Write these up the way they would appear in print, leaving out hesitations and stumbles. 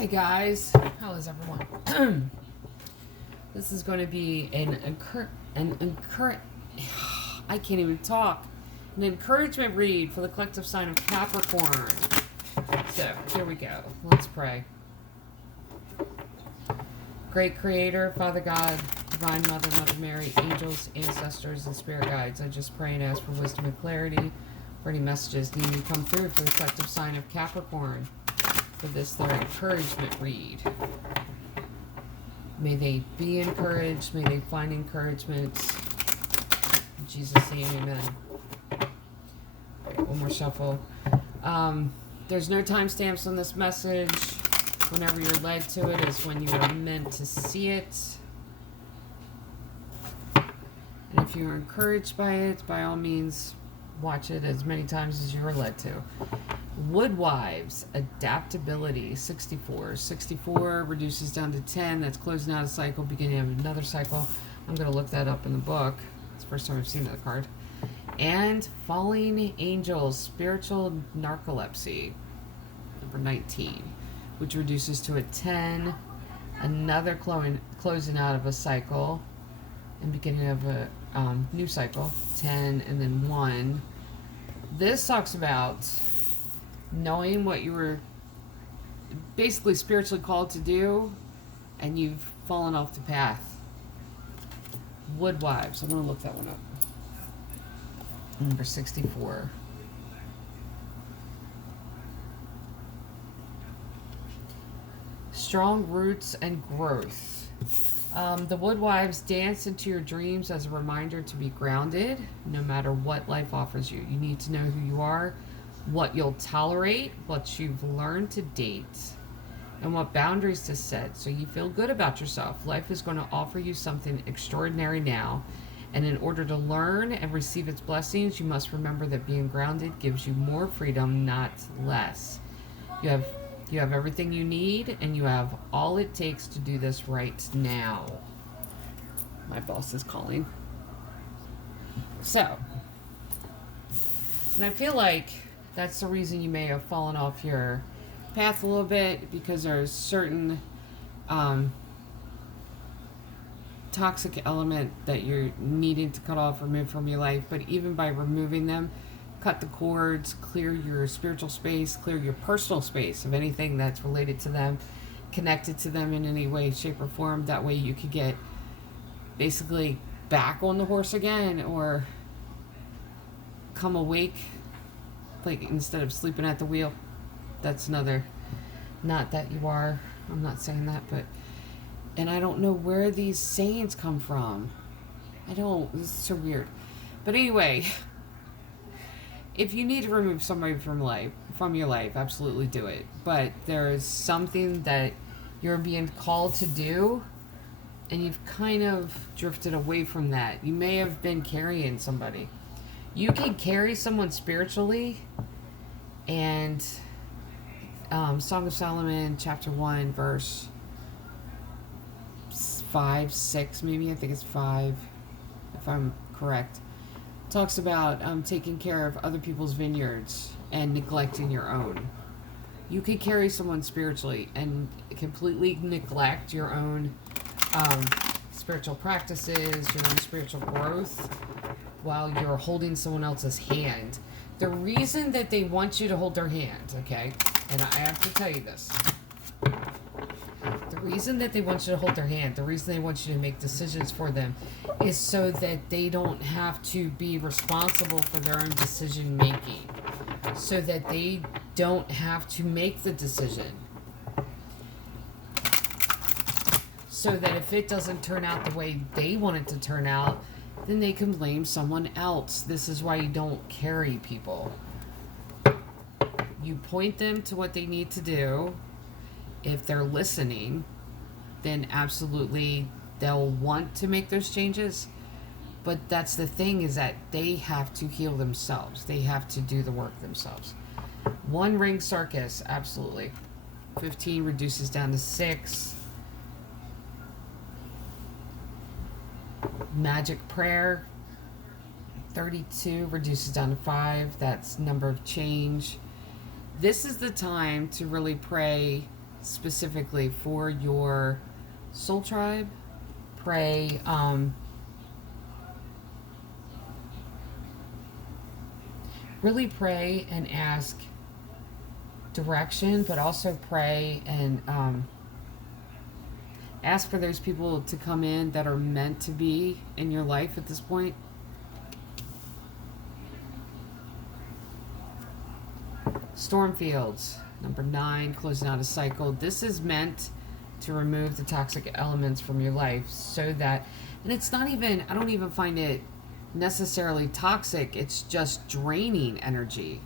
Hi guys, how is everyone? This is going to be I can't even talk. An encouragement read for the collective sign of Capricorn. So here we go. Let's pray. Great Creator, Father God, Divine Mother, Mother Mary, angels, ancestors, and spirit guides, I just pray and ask for wisdom and clarity for any messages needing to come through for the collective sign of Capricorn. For this, their encouragement read. May they be encouraged. May they find encouragement. In Jesus' name, amen. Right, one more shuffle. There's no timestamps on this message. Whenever you're led to it is when you are meant to see it. And if you're encouraged by it, by all means, watch it as many times as you are led to. Woodwives, adaptability, 64. 64 reduces down to 10. That's closing out a cycle, beginning of another cycle. I'm going to look that up in the book. It's the first time I've seen that card. And falling angels, spiritual narcolepsy, number 19, which reduces to a 10. Another closing out of a cycle and beginning of a new cycle, 10 and then 1. This talks about knowing what you were basically spiritually called to do and you've fallen off the path. Woodwives, I'm going to look that one up. Number 64. Strong roots and growth. The Woodwives dance into your dreams as a reminder to be grounded no matter what life offers you. You need to know who you are, what you'll tolerate, what you've learned to date, and what boundaries to set so you feel good about yourself. Life is going to offer you something extraordinary now, and in order to learn and receive its blessings, you must remember that being grounded gives you more freedom, not less. You have everything you need, and you have all it takes to do this right now. My boss is calling. So, and I feel like that's the reason you may have fallen off your path a little bit, because there's certain toxic element that you're needing to cut off, remove from your life. But even by removing them, cut the cords, clear your spiritual space, clear your personal space of anything that's related to them, connected to them in any way, shape, or form. That way you could get basically back on the horse again, or come awake, like instead of sleeping at the wheel. That's another, not that you are, I'm not saying that, but, and I don't know where these sayings come from. This is so weird. But anyway, if you need to remove somebody from your life, absolutely do it. But there is something that you're being called to do, and you've kind of drifted away from that. You may have been carrying somebody. You can carry someone spiritually, and Song of Solomon, chapter 1, verse 5, 6, maybe, I think it's 5, if I'm correct, talks about taking care of other people's vineyards and neglecting your own. You could carry someone spiritually and completely neglect your own spiritual practices, your own spiritual growth, while you're holding someone else's hand. The reason that they want you to hold their hand, okay, and I have to tell you this, the reason that they want you to hold their hand, the reason they want you to make decisions for them, is so that they don't have to be responsible for their own decision making, so that they don't have to make the decision, so that if it doesn't turn out the way they want it to turn out, then they can blame someone else. This is why you don't carry people. You point them to what they need to do. If they're listening, then absolutely they'll want to make those changes. But that's the thing, is that they have to heal themselves. They have to do the work themselves. One ring Sarkis, absolutely. 15 reduces down to 6. Magic prayer, 32 reduces down to 5. That's number of change. This is the time to really pray specifically for your soul tribe. Pray. Really pray and ask direction, but also pray and ask for those people to come in that are meant to be in your life at this point. Stormfields, number 9, closing out a cycle. This is meant to remove the toxic elements from your life so that, and it's not even, I don't even find it necessarily toxic, it's just draining energy.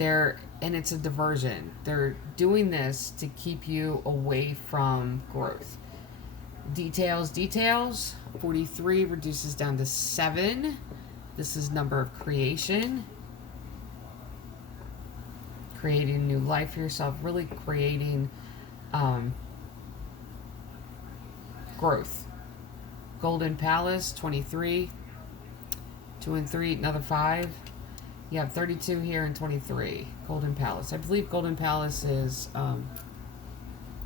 And it's a diversion. They're doing this to keep you away from growth. Details. 43 reduces down to 7. This is number of creation. Creating a new life for yourself, really creating growth. Golden Palace, 23. 2 and 3, another 5. You have 32 here and 23. Golden Palace. I believe Golden Palace is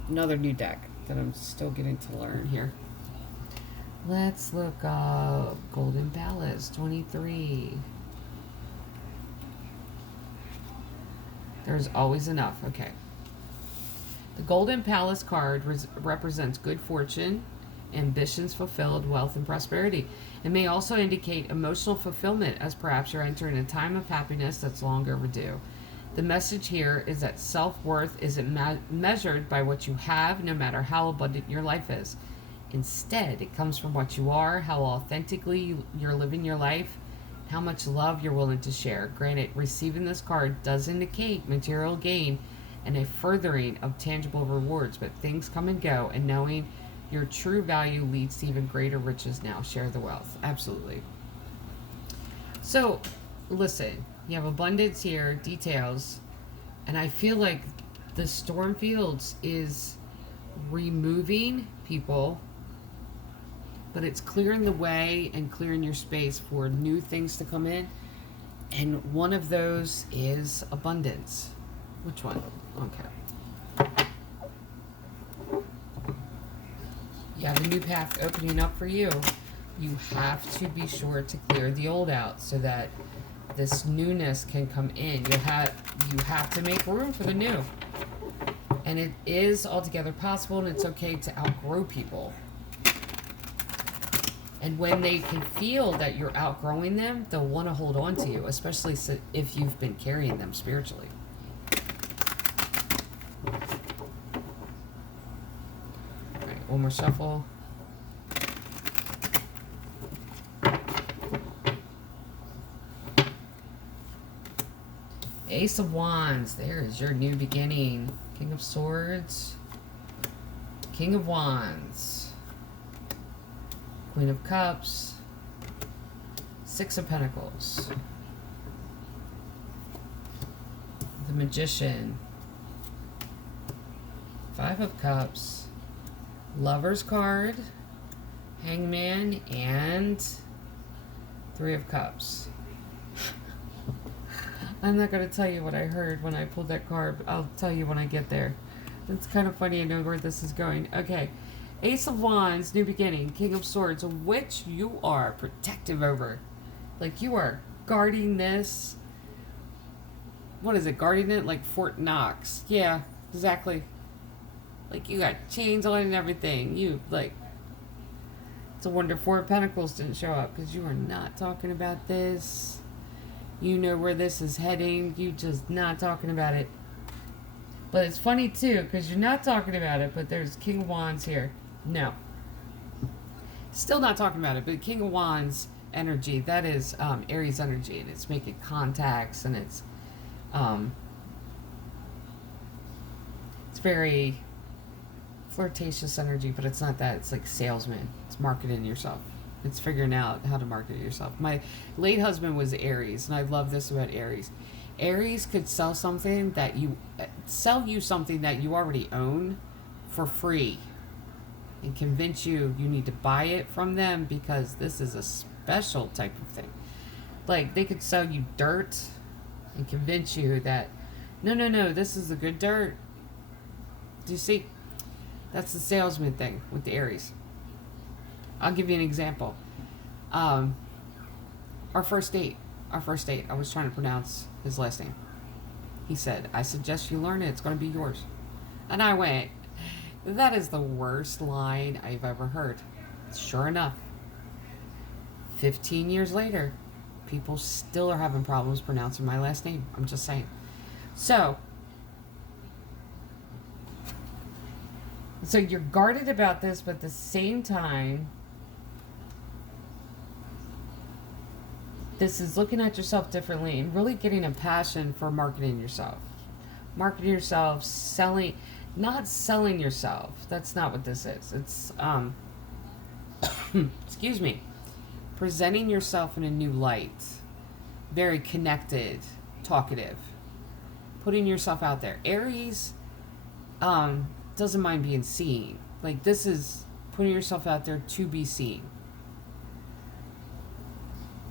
another new deck that I'm still getting to learn here. Let's look up Golden Palace, 23. There's always enough. Okay. The Golden Palace card represents good fortune, ambitions fulfilled, wealth, and prosperity. It may also indicate emotional fulfillment, as perhaps you're entering a time of happiness that's long overdue. The message here is that self-worth isn't measured by what you have, no matter how abundant your life is. Instead, it comes from what you are, how authentically you're living your life, how much love you're willing to share. Granted, receiving this card does indicate material gain and a furthering of tangible rewards, but things come and go, and knowing your true value leads to even greater riches now. Share the wealth. Absolutely. So, listen, you have abundance here, details, and I feel like the Stormfields is removing people, but it's clearing the way and clearing your space for new things to come in. And one of those is abundance. Which one? Okay. You have a new path opening up for you. You have to be sure to clear the old out so that this newness can come in. You have to make room for the new. And it is altogether possible, and it's okay to outgrow people. And when they can feel that you're outgrowing them, they'll want to hold on to you, especially if you've been carrying them spiritually. All right, one more shuffle. Ace of Wands, there is your new beginning. King of Swords, King of Wands, Queen of Cups, Six of Pentacles, the Magician, Five of Cups, Lover's card, Hangman, and Three of Cups. I'm not going to tell you what I heard when I pulled that card. I'll tell you when I get there. It's kind of funny. I know where this is going. Okay. Ace of Wands, new beginning. King of Swords, which you are protective over. Like, you are guarding this. What is it? Guarding it like Fort Knox. Yeah, exactly. Like, you got chains on it and everything. You, like... It's a wonder Four of Pentacles didn't show up, because you are not talking about this. You know where this is heading. You just not talking about it. But it's funny too, because you're not talking about it, but there's King of Wands here. No. Still not talking about it, but King of Wands energy, that is Aries energy, and it's making contacts, and it's very flirtatious energy, but it's not that. It's like salesman. It's marketing yourself. It's figuring out how to market yourself. My late husband was Aries, and I love this about Aries. Aries could sell you something that you already own for free, and convince you need to buy it from them because this is a special type of thing. Like, they could sell you dirt and convince you that no, this is the good dirt. Do you see? That's the salesman thing with the Aries. I'll give you an example. Our first date, I was trying to pronounce his last name. He said, I suggest you learn it. It's going to be yours. And I went, that is the worst line I've ever heard. Sure enough, 15 years later, people still are having problems pronouncing my last name. I'm just saying. So you're guarded about this, but at the same time, this is looking at yourself differently and really getting a passion for marketing yourself. Marketing yourself, selling, not selling yourself. That's not what this is. It's, excuse me, presenting yourself in a new light. Very connected, talkative. Putting yourself out there. Aries doesn't mind being seen. Like, this is putting yourself out there to be seen.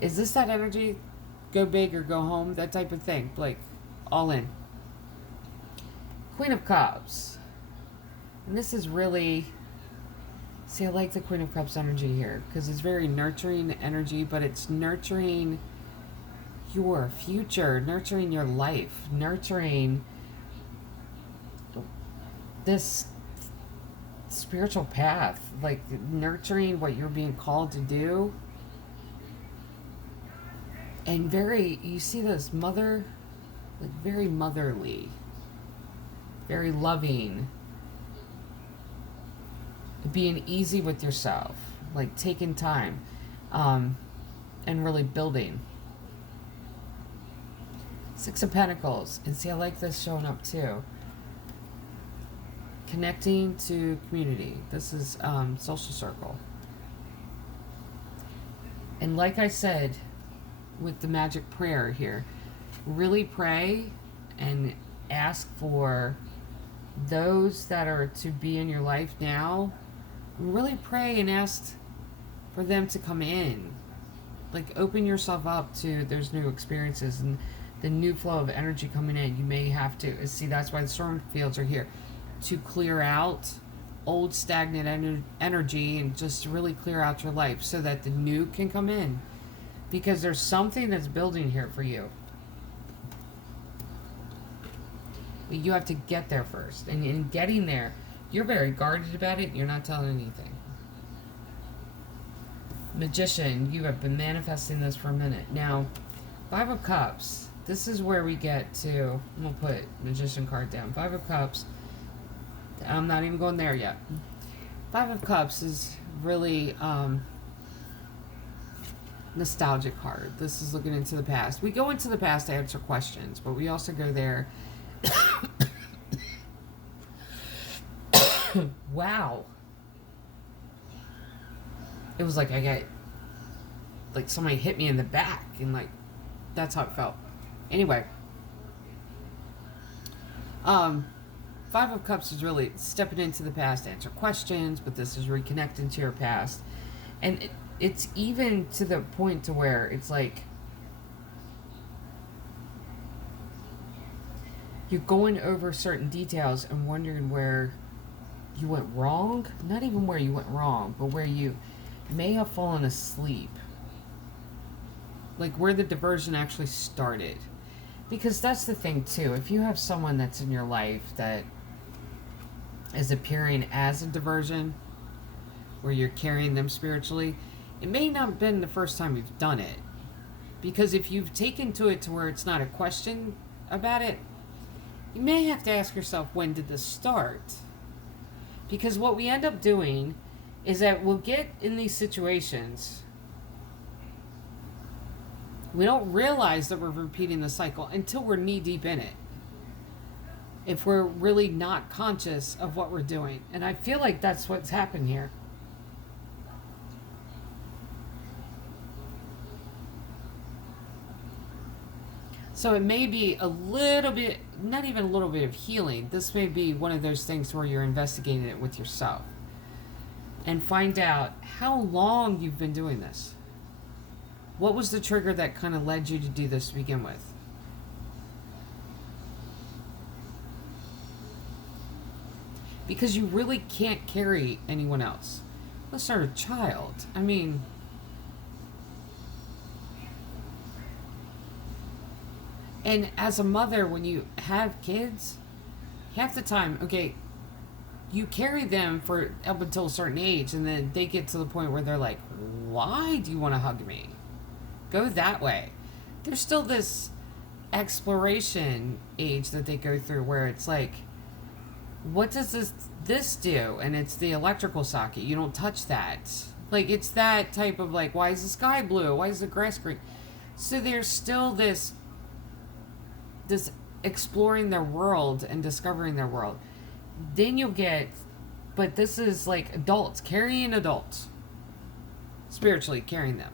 Is this that energy? Go big or go home? That type of thing. Like, all in. Queen of Cups. And this is really... See, I like the Queen of Cups energy here. Because it's very nurturing energy. But it's nurturing your future. Nurturing your life. Nurturing this spiritual path. Like, nurturing what you're being called to do. And very, you see this mother, like very motherly, very loving, being easy with yourself, like taking time, and really building. Six of Pentacles, and see, I like this showing up too. Connecting to community. This is social circle. And like I said, with the magic prayer here, really pray and ask for those that are to be in your life now. Really pray and ask for them to come in. Like, open yourself up to those new experiences and the new flow of energy coming in. You may have to see, that's why the storm fields are here, to clear out old stagnant energy and just really clear out your life so that the new can come in. Because there's something that's building here for you. But you have to get there first. And in getting there, you're very guarded about it. You're not telling anything. Magician, you have been manifesting this for a minute. Now, Five of Cups. This is where we get to... I'm going to put Magician card down. Five of Cups. I'm not even going there yet. Five of Cups is really... nostalgic card. This is looking into the past. We go into the past to answer questions, but we also go there. Wow. It was like I got, like somebody hit me in the back, and like that's how it felt. Anyway, Five of Cups is really stepping into the past to answer questions, but this is reconnecting to your past, and it's even to the point to where it's like you're going over certain details and wondering where you went wrong. Not even where you went wrong, but where you may have fallen asleep. Like where the diversion actually started. Because that's the thing too. If you have someone that's in your life that is appearing as a diversion, where you're carrying them spiritually, it may not have been the first time you've done it. Because if you've taken to it to where it's not a question about it, you may have to ask yourself, when did this start? Because what we end up doing is that we'll get in these situations, we don't realize that we're repeating the cycle until we're knee deep in it. If we're really not conscious of what we're doing. And I feel like that's what's happened here. So it may be a little bit, not even a little bit of healing. This may be one of those things where you're investigating it with yourself. And find out how long you've been doing this. What was the trigger that kind of led you to do this to begin with? because you really can't carry anyone else. Unless they're a child. I mean, and as a mother, when you have kids, half the time, okay, you carry them for up until a certain age, and then they get to the point where they're like, why do you want to hug me? Go that way. There's still this exploration age that they go through where it's like, what does this do? And it's the electrical socket. You don't touch that. Like, it's that type of like, why is the sky blue? Why is the grass green? So there's still this exploring their world and discovering their world. Then you'll get, but this is like adults, carrying adults. Spiritually carrying them.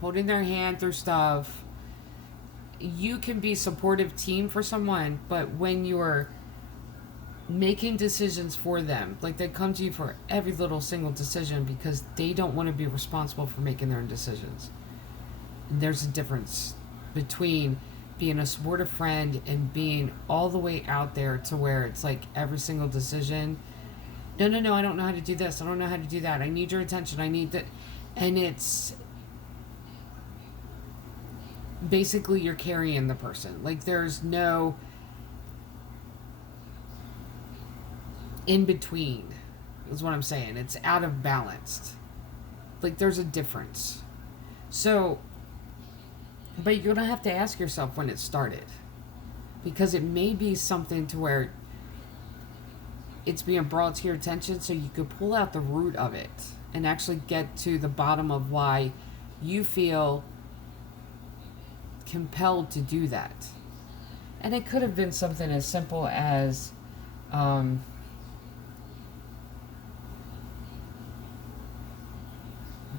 Holding their hand through stuff. You can be a supportive team for someone, but when you're making decisions for them, like they come to you for every little single decision because they don't want to be responsible for making their own decisions. And there's a difference between being a supportive friend and being all the way out there to where it's like every single decision, no, I don't know how to do this, I don't know how to do that, I need your attention, I need that. And it's basically you're carrying the person. Like, there's no in between, is what I'm saying. It's out of balance. Like, there's a difference. So, but you're gonna have to ask yourself when it started, because it may be something to where it's being brought to your attention so you could pull out the root of it and actually get to the bottom of why you feel compelled to do that. And it could have been something as simple as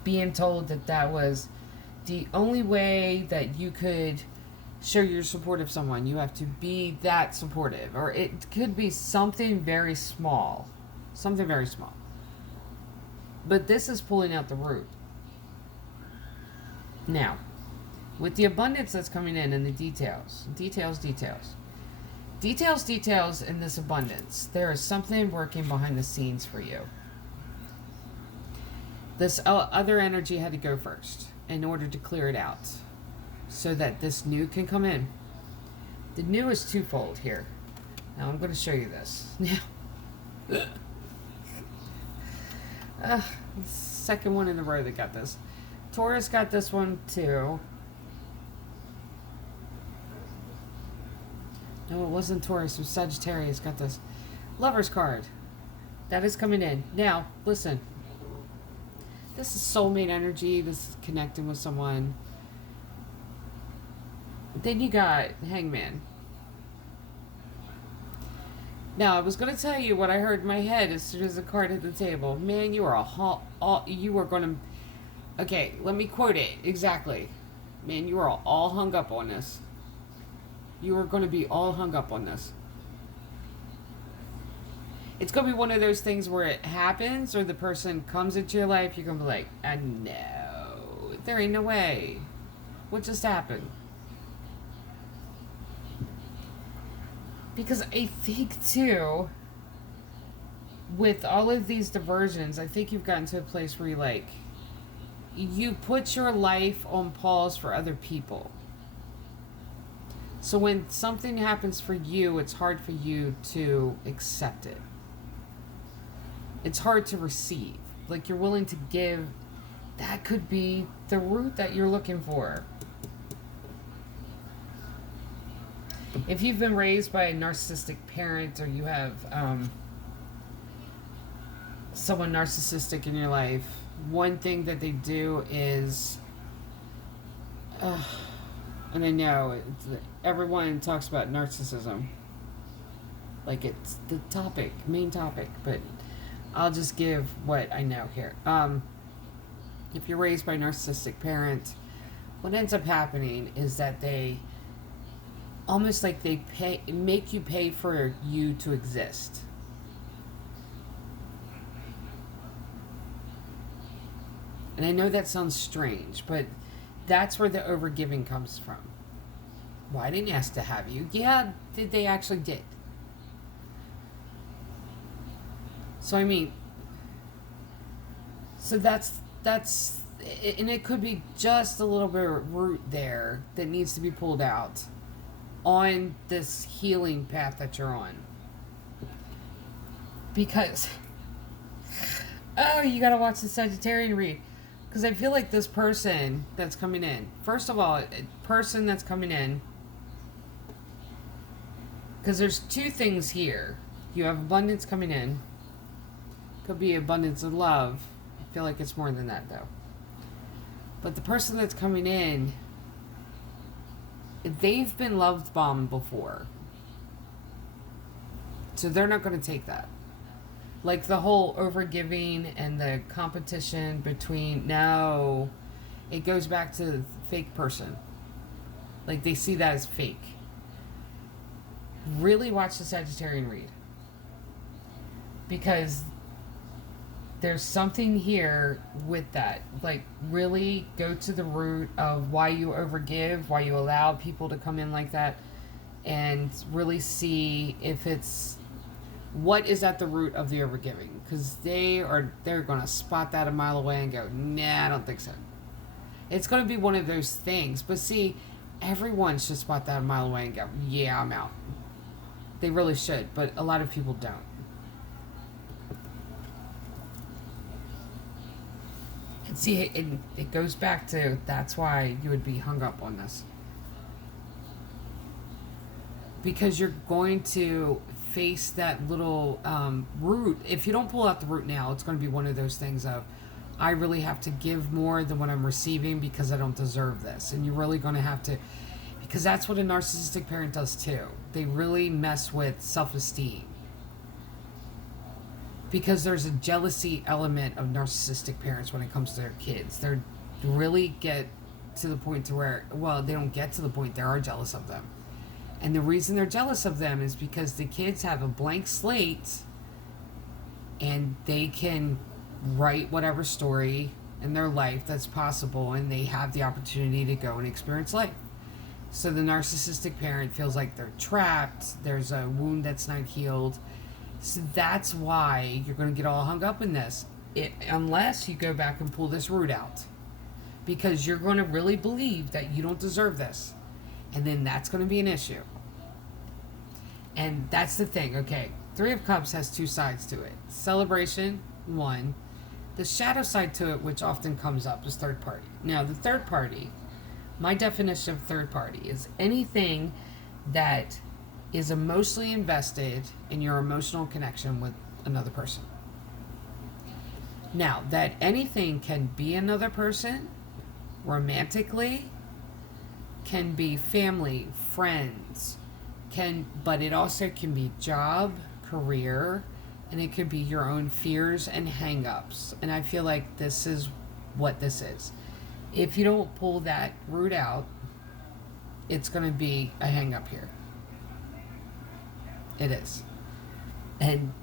being told that was the only way that you could show your support of someone. You have to be that supportive. Or it could be something very small. Something very small. But this is pulling out the root. Now, with the abundance that's coming in and the details in this abundance, there is something working behind the scenes for you. This other energy had to go first in order to clear it out so that this new can come in. The new is twofold here. Now I'm going to show you this. Now, second one in a row that got this. Taurus got this one too. No, it wasn't Taurus. It was Sagittarius got this. Lover's card. That is coming in. Now, listen. This is soulmate energy. This is connecting with someone. Then you got Hangman. Now, I was going to tell you what I heard in my head as soon as the card hit the table. Man, you are you are going to... Okay, let me quote it exactly. Man, you are all hung up on this. You are going to be all hung up on this. It's going to be one of those things where it happens or the person comes into your life, you're going to be like, no, there ain't no way. What just happened? Because I think, too, with all of these diversions, I think you've gotten to a place where you put your life on pause for other people. So when something happens for you, it's hard for you to accept it. It's hard to receive. Like, you're willing to give. That could be the root that you're looking for. If you've been raised by a narcissistic parent, or you have someone narcissistic in your life, one thing that they do is, and I know everyone talks about narcissism like it's the main topic, but I'll just give what I know here. If you're raised by a narcissistic parent, what ends up happening is that they almost like they make you pay for you to exist. And I know that sounds strange, but that's where the overgiving comes from. Well, I didn't ask to have you. Yeah, they actually did. So I mean, so that's and it could be just a little bit of root there that needs to be pulled out on this healing path that you're on. Because oh, you gotta watch the Sagittarian read. Because I feel like this person that's coming in, first of all, a person that's coming in, because there's two things here. You have abundance coming in. Could be abundance of love. I feel like it's more than that, though. But the person that's coming in, they've been love bombed before. So they're not going to take that. Like the whole overgiving and the competition between, no, it goes back to the fake person. Like they see that as fake. Really watch the Sagittarian read. Because there's something here with that. Like really go to the root of why you overgive, why you allow people to come in like that, and really see if it's what is at the root of the overgiving, because they're going to spot that a mile away and go, nah, I don't think so. It's going to be one of those things. But see, everyone should spot that a mile away and go, yeah, I'm out. They really should, but a lot of people don't. And see, it goes back to, that's why you would be hung up on this. Because you're going to face that little root. If you don't pull out the root now, it's going to be one of those things of, I really have to give more than what I'm receiving because I don't deserve this. And you're really going to have to, because that's what a narcissistic parent does too. They really mess with self-esteem. Because there's a jealousy element of narcissistic parents when it comes to their kids. They really get to the point to where, well, they don't get to the point, they are jealous of them. And the reason they're jealous of them is because the kids have a blank slate and they can write whatever story in their life that's possible, and they have the opportunity to go and experience life. So the narcissistic parent feels like they're trapped, there's a wound that's not healed. So that's why you're going to get all hung up in this, unless you go back and pull this root out. Because you're going to really believe that you don't deserve this. And then that's going to be an issue. And that's the thing, okay. Three of Cups has two sides to it. Celebration, one. The shadow side to it, which often comes up, is third party. Now, the third party, my definition of third party is anything that is emotionally invested in your emotional connection with another person. Now, that anything can be another person, romantically, can be family, friends, but it also can be job, career, and it could be your own fears and hang-ups. And I feel like this is what this is. If you don't pull that root out, it's going to be a hang-up here. It is. And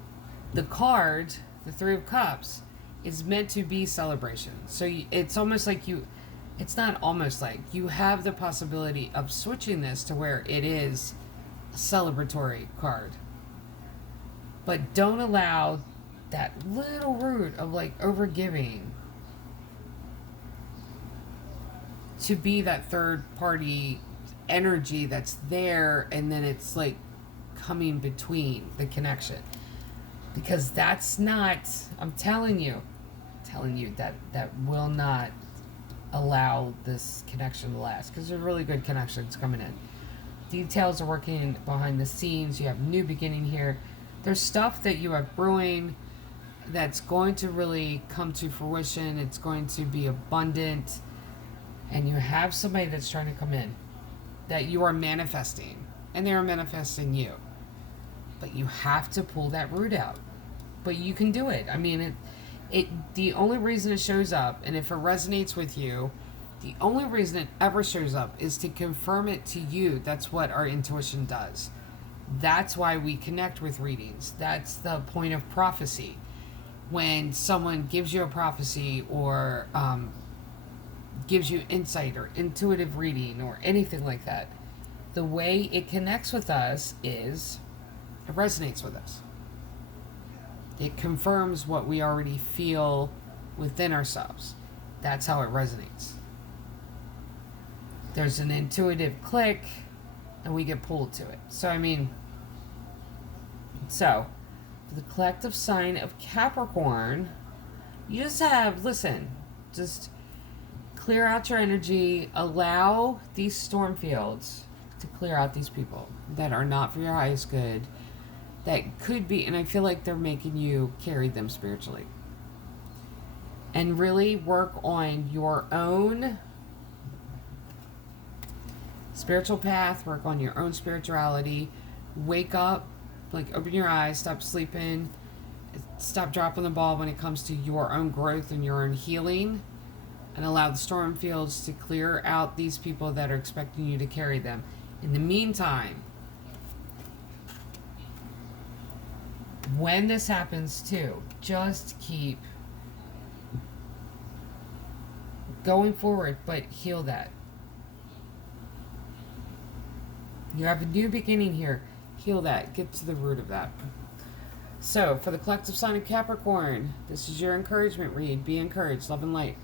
the card, the Three of Cups, is meant to be celebration. So it's almost like it's not almost like, you have the possibility of switching this to where it is a celebratory card. But don't allow that little root of like overgiving to be that third party energy that's there, and then it's like coming between the connection. Because that's not, I'm telling you that will not allow this connection to last, because there's really good connections coming in. Details are working behind the scenes. You have new beginning here. There's stuff that you have brewing that's going to really come to fruition. It's going to be abundant, and you have somebody that's trying to come in that you are manifesting, and they are manifesting you, but you have to pull that root out. But you can do it. I mean, the only reason it shows up, and if it resonates with you, the only reason it ever shows up is to confirm it to you. That's what our intuition does. That's why we connect with readings. That's the point of prophecy. When someone gives you a prophecy or gives you insight or intuitive reading or anything like that, the way it connects with us is it resonates with us. It confirms what we already feel within ourselves. That's how it resonates. There's an intuitive click, and we get pulled to it. So for the collective sign of Capricorn, you just just clear out your energy, allow these storm fields to clear out these people that are not for your highest good, that could be, and I feel like they're making you carry them spiritually. And really work on your own spiritual path, work on your own spirituality, wake up, open your eyes, stop sleeping, stop dropping the ball when it comes to your own growth and your own healing, and allow the storm fields to clear out these people that are expecting you to carry them. In the meantime, when this happens too, just keep going forward, but heal that. You have a new beginning here. Heal that. Get to the root of that. So, for the collective sign of Capricorn, this is your encouragement read. Be encouraged. Love and light.